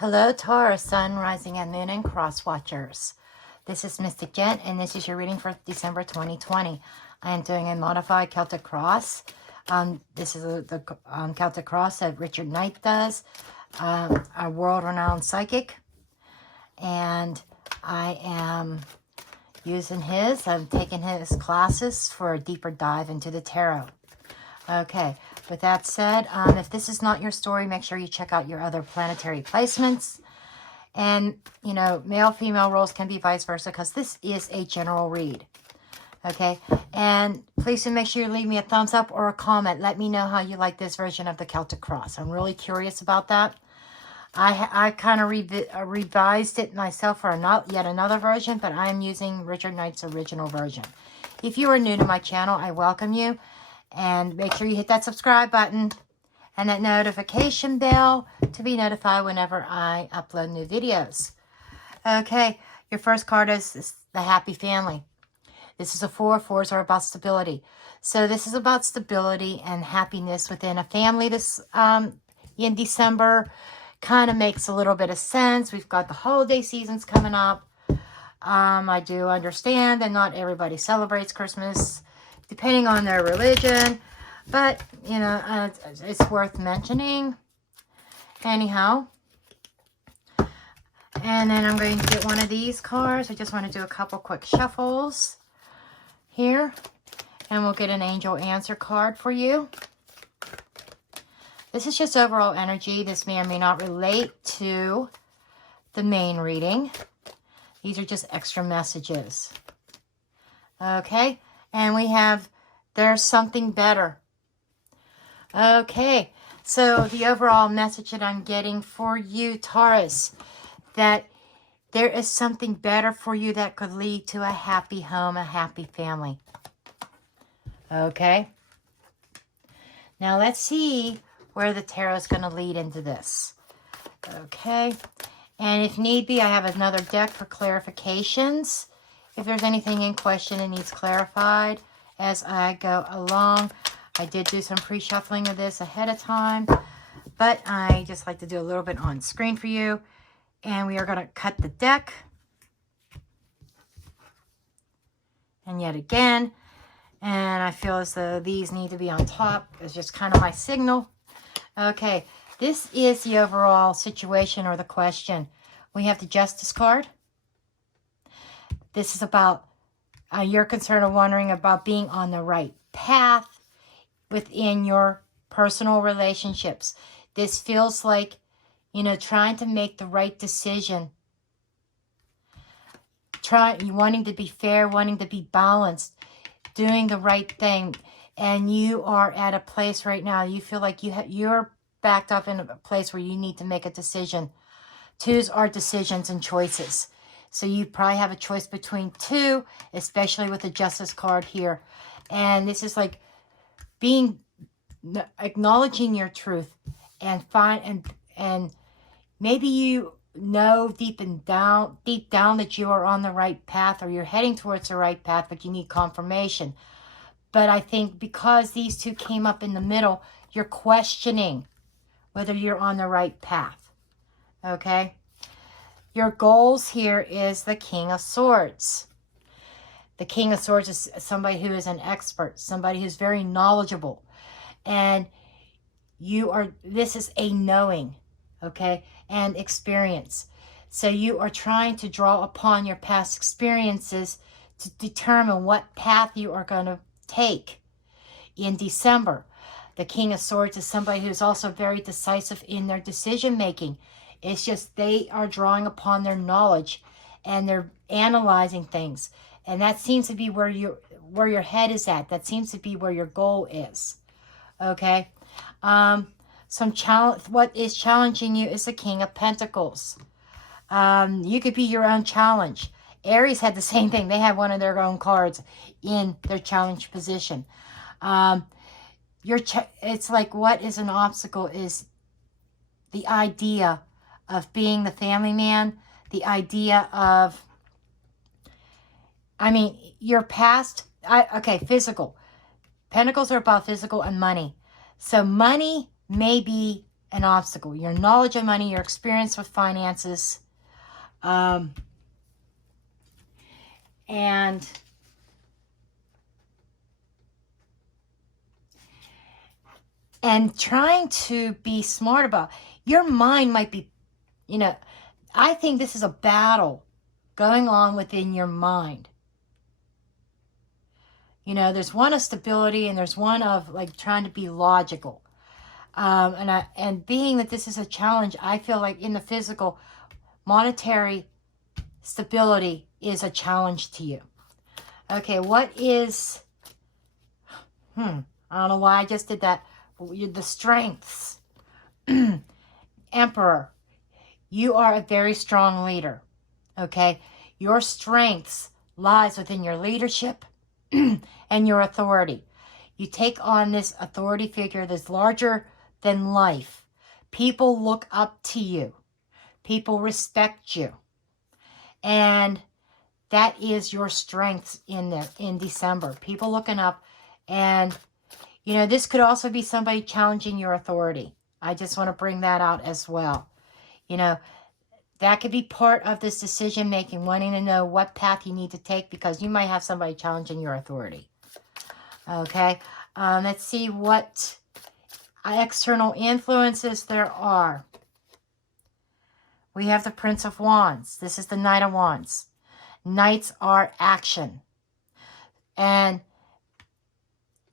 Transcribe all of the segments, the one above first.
Hello, Taurus, Sun, Rising, and Moon, and Cross Watchers. This is Mystic Jen, and this is your reading for December 2020. I am doing a modified Celtic Cross. This is the Celtic Cross that Richard Knight does, a world-renowned psychic. And I am using his. I've taken his classes for a deeper dive into the tarot. Okay, with that said, if this is not your story, make sure you check out your other planetary placements. And, you know, male-female roles can be vice versa because this is a general read. Okay, and please do make sure you leave me a thumbs up or a comment. Let me know how you like this version of the Celtic Cross. I'm really curious about that. I kind of revised it myself for yet another version, but I'm using Richard Knight's original version. If you are new to my channel, I welcome you. And make sure you hit that subscribe button and that notification bell to be notified whenever I upload new videos. Okay, your first card is the Happy Family. This is a 4. 4s are about stability. So this is about stability and happiness within a family. This in December kind of makes a little bit of sense. We've got the holiday seasons coming up. I do understand that not everybody celebrates Christmas, depending on their religion, but, you know, it's worth mentioning. Anyhow, and then I'm going to get one of these cards. I just want to do a couple quick shuffles here, and we'll get an angel answer card for you. This is just overall energy. This may or may not relate to the main reading. These are just extra messages. Okay. And we have, there's something better. Okay, so the overall message that I'm getting for you, Taurus, that there is something better for you that could lead to a happy home, a happy family. Okay. Now let's see where the tarot is going to lead into this. Okay. And if need be, I have another deck for clarifications. If there's anything in question that needs clarified as I go along. I did do some pre-shuffling of this ahead of time, but I just like to do a little bit on screen for you. And we are going to cut the deck. And yet again, and I feel as though these need to be on top. It's just kind of my signal. Okay, this is the overall situation or the question. We have the Justice card. This is about you're concerned or wondering about being on the right path within your personal relationships. This feels like, you know, trying to make the right decision. Wanting to be fair, wanting to be balanced, doing the right thing. And you are at a place right now, you feel like you're backed up in a place where you need to make a decision. 2s are decisions and choices. So you probably have a choice between 2, especially with the Justice card here. And this is like acknowledging your truth and and maybe you know deep down that you are on the right path or you're heading towards the right path, but you need confirmation. But I think because these 2 came up in the middle, you're questioning whether you're on the right path. Okay? Your goals here is the King of Swords. The King of Swords is somebody who is an expert, somebody who's very knowledgeable. And this is a knowing, okay, and experience. So you are trying to draw upon your past experiences to determine what path you are going to take in December. The King of Swords is somebody who's also very decisive in their decision making. It's just they are drawing upon their knowledge and they're analyzing things. And that seems to be where your head is at. That seems to be where your goal is. Okay? What is challenging you is the King of Pentacles. You could be your own challenge. Aries had the same thing. They had one of their own cards in their challenge position. It's like what is an obstacle is the idea of being the family man, the idea of, I mean, your past, okay, physical. Pentacles are about physical and money. So money may be an obstacle. Your knowledge of money, your experience with finances, and trying to be smart about your mind might be, I think this is a battle going on within your mind. There's one of stability and there's one of like trying to be logical. And being that this is a challenge, I feel like in the physical, monetary stability is a challenge to you. Okay, what is, I don't know why I just did that. The strengths. Emperor, you are a very strong leader. Okay, your strengths lies within your leadership and your authority. You take on this authority figure that's larger than life. People look up to you. People respect you. And that is your strengths in December. People looking up. And, this could also be somebody challenging your authority. I just want to bring that out as well. That could be part of this decision making, wanting to know what path you need to take because you might have somebody challenging your authority. Okay, let's see what external influences there are. We have the Prince of Wands. This is the Knight of Wands. Knights are action. And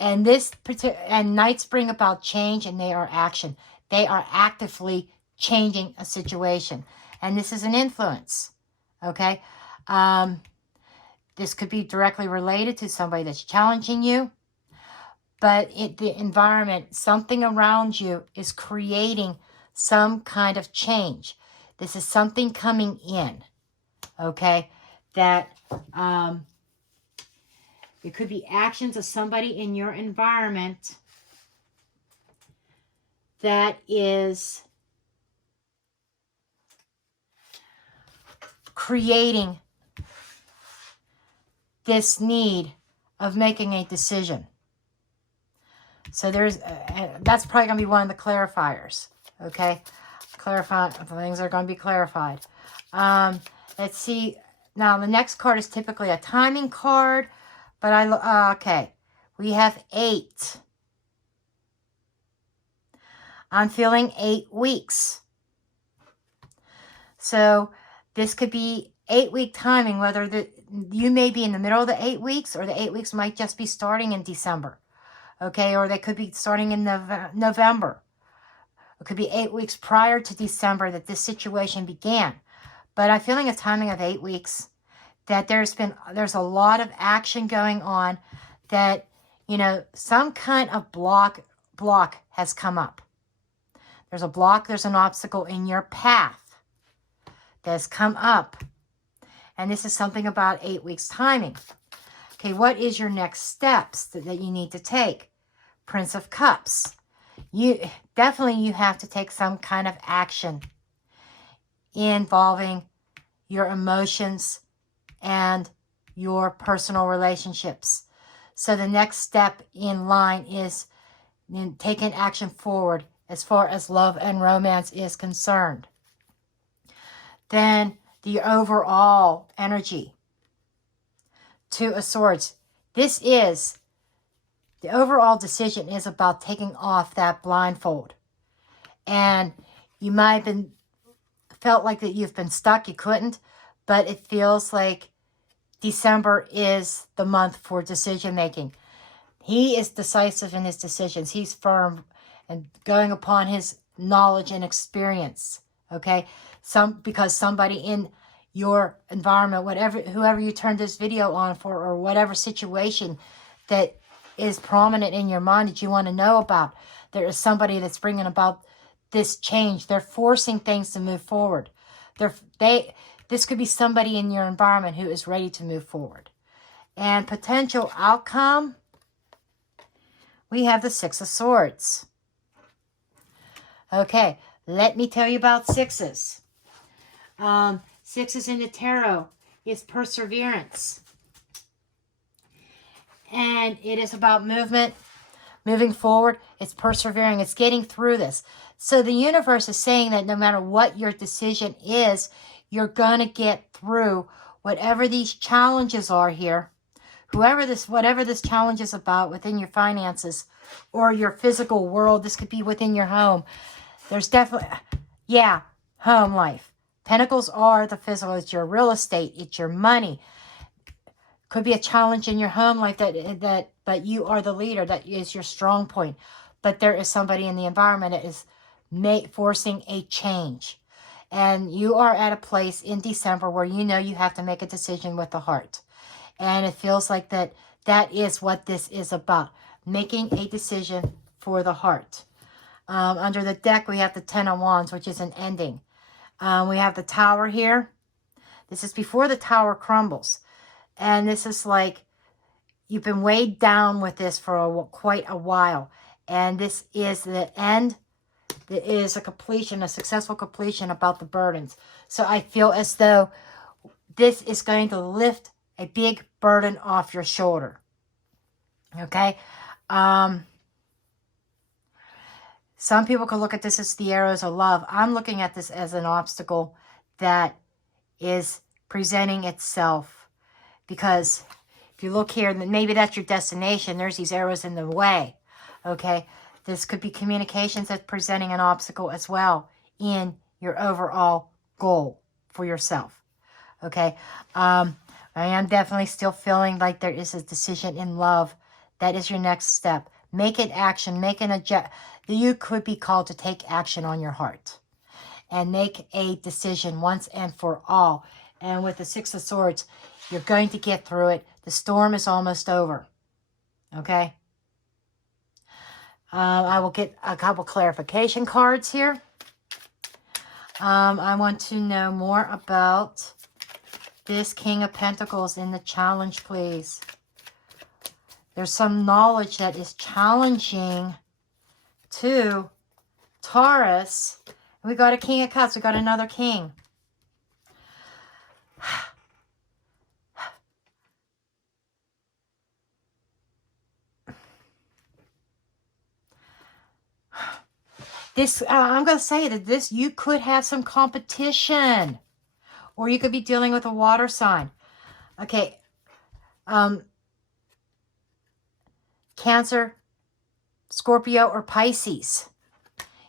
knights bring about change, and they are action. They are actively changing a situation. And this is an influence. Okay? This could be directly related to somebody that's challenging you. But the environment, something around you is creating some kind of change. This is something coming in. Okay? That it could be actions of somebody in your environment that is creating this need of making a decision. So that's probably going to be one of the clarifiers. Okay? Things are going to be clarified. Let's see. Now, the next card is typically a timing card. But okay. We have 8. I'm feeling 8 weeks. So this could be 8-week timing, whether you may be in the middle of the 8 weeks or the 8 weeks might just be starting in December. Okay, or they could be starting in November. It could be 8 weeks prior to December that this situation began. But I'm feeling a timing of 8 weeks, that there's a lot of action going on, that, some kind of block has come up. There's a block, there's an obstacle in your path that has come up. And this is something about 8 weeks timing. Okay, what is your next steps that you need to take? Prince of Cups. You have to take some kind of action involving your emotions and your personal relationships. So the next step in line is taking action forward as far as love and romance is concerned. Then the overall energy. 2 of Swords. The overall decision is about taking off that blindfold. And you might have felt like that you've been stuck, you couldn't, but it feels like December is the month for decision making. He is decisive in his decisions. He's firm and going upon his knowledge and experience. Okay? Because somebody in your environment, whoever you turned this video on for, or whatever situation that is prominent in your mind that you want to know about, there is somebody that's bringing about this change. They're forcing things to move forward. This could be somebody in your environment who is ready to move forward. And potential outcome, we have the 6 of Swords. Okay, let me tell you about 6s. 6s in the tarot is perseverance. And it is about movement, moving forward. It's persevering. It's getting through this. So the universe is saying that no matter what your decision is, you're going to get through whatever these challenges are here. Whatever this challenge is about within your finances or your physical world, this could be within your home. There's definitely, yeah, home life. Pentacles are the physical. It's your real estate. It's your money. Could be a challenge in your home life but you are the leader. That is your strong point. But there is somebody in the environment that is forcing a change. And you are at a place in December where you know you have to make a decision with the heart. And it feels like that is what this is about. Making a decision for the heart. Under the deck, we have the Ten of Wands, which is an ending. We have the Tower here. This is before the Tower crumbles. And this is like you've been weighed down with this for quite a while. And this is the end. It is a completion, a successful completion about the burdens. So I feel as though this is going to lift a big burden off your shoulder. Okay? Some people could look at this as the arrows of love. I'm looking at this as an obstacle that is presenting itself. Because if you look here, maybe that's your destination. There's these arrows in the way. Okay? This could be communications that's presenting an obstacle as well in your overall goal for yourself. Okay? I am definitely still feeling like there is a decision in love. That is your next step. Make an action. Make an adjust. You could be called to take action on your heart. And make a decision once and for all. And with the Six of Swords, you're going to get through it. The storm is almost over. Okay? I will get a couple clarification cards here. I want to know more about this King of Pentacles in the challenge, please. There's some knowledge that is challenging to Taurus. We got a King of Cups. We got another King. This, I'm going to say that this, you could have some competition. Or you could be dealing with a water sign. Okay. Cancer, Scorpio, or Pisces.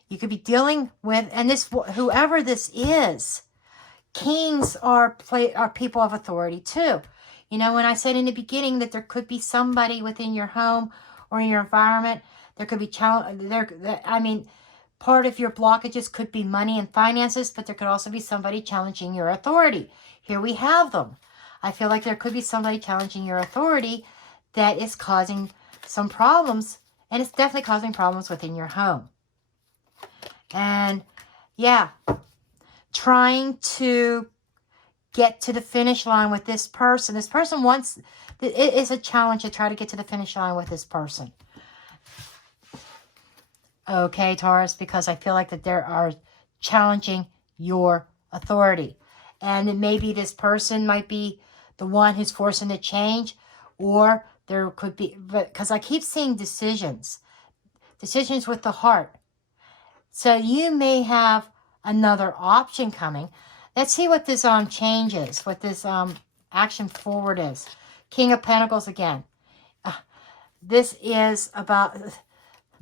You could be dealing with, and this, whoever this is, kings are people of authority too. You know, when I said in the beginning that there could be somebody within your home or in your environment, there could be part of your blockages could be money and finances, but there could also be somebody challenging your authority. Here we have them. I feel like there could be somebody challenging your authority that is causing some problems, and it's definitely causing problems within your home. And yeah, trying to get to the finish line with this person. This person wants, it is a challenge to try to get to the finish line with this person. Okay, Taurus, because I feel like that there are challenging your authority. And maybe this person might be the one who's forcing the change, or there could be, because I keep seeing decisions with the heart. So you may have another option coming. Let's see what this change is, what this action forward is. King of Pentacles again. This is about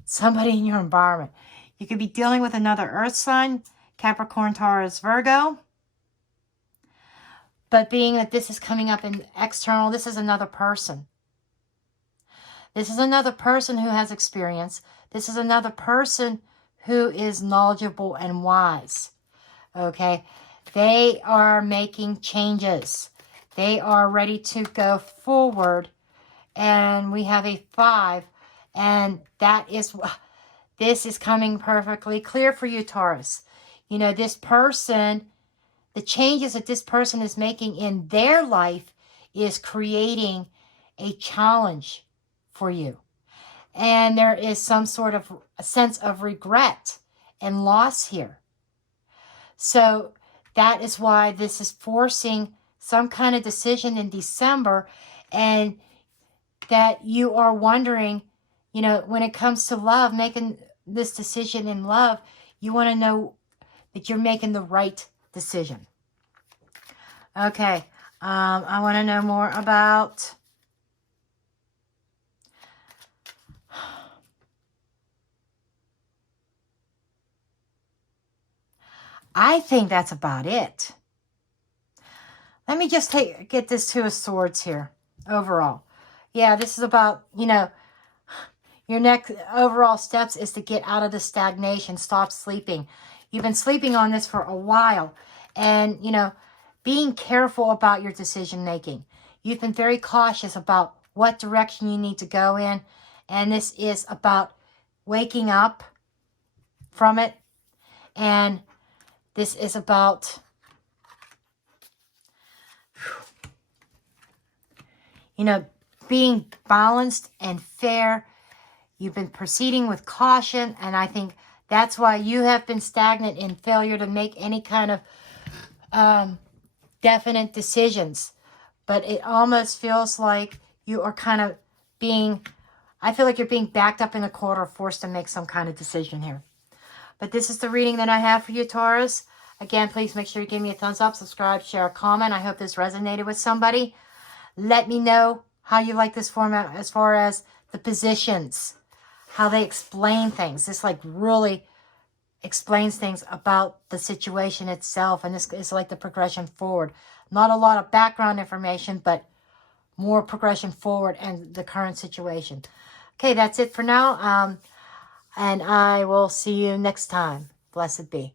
somebody in your environment. You could be dealing with another earth sign, Capricorn, Taurus, Virgo. But being that this is coming up in external, this is another person. This is another person who has experience. This is another person who is knowledgeable and wise. Okay? They are making changes. They are ready to go forward. And we have a 5. And this is coming perfectly clear for you, Taurus. You know, this person, the changes that this person is making in their life is creating a challenge for you. And there is some sort of a sense of regret and loss here. So that is why this is forcing some kind of decision in December, and that you are wondering, you know, when it comes to love, making this decision in love, You want to know that you're making the right decision. Okay. I want to know more about... I think that's about it. Let me just get this Two of Swords here, overall. Yeah, this is about, you know, your next overall steps is to get out of the stagnation, stop sleeping. You've been sleeping on this for a while. And, you know, being careful about your decision making. You've been very cautious about what direction you need to go in. And this is about waking up from it. And this is about, you know, being balanced and fair. You've been proceeding with caution, and I think that's why you have been stagnant in failure to make any kind of definite decisions. But it almost feels like you are kind of being, I feel like you're being backed up in a corner, forced to make some kind of decision here. But this is the reading that I have for you, Taurus. Again, please make sure you give me a thumbs up, subscribe, share, comment. I hope this resonated with somebody. Let me know how you like this format as far as the positions, how they explain things. This like really explains things about the situation itself. And this is like the progression forward. Not a lot of background information, but more progression forward and the current situation. Okay, that's it for now. And I will see you next time. Blessed be.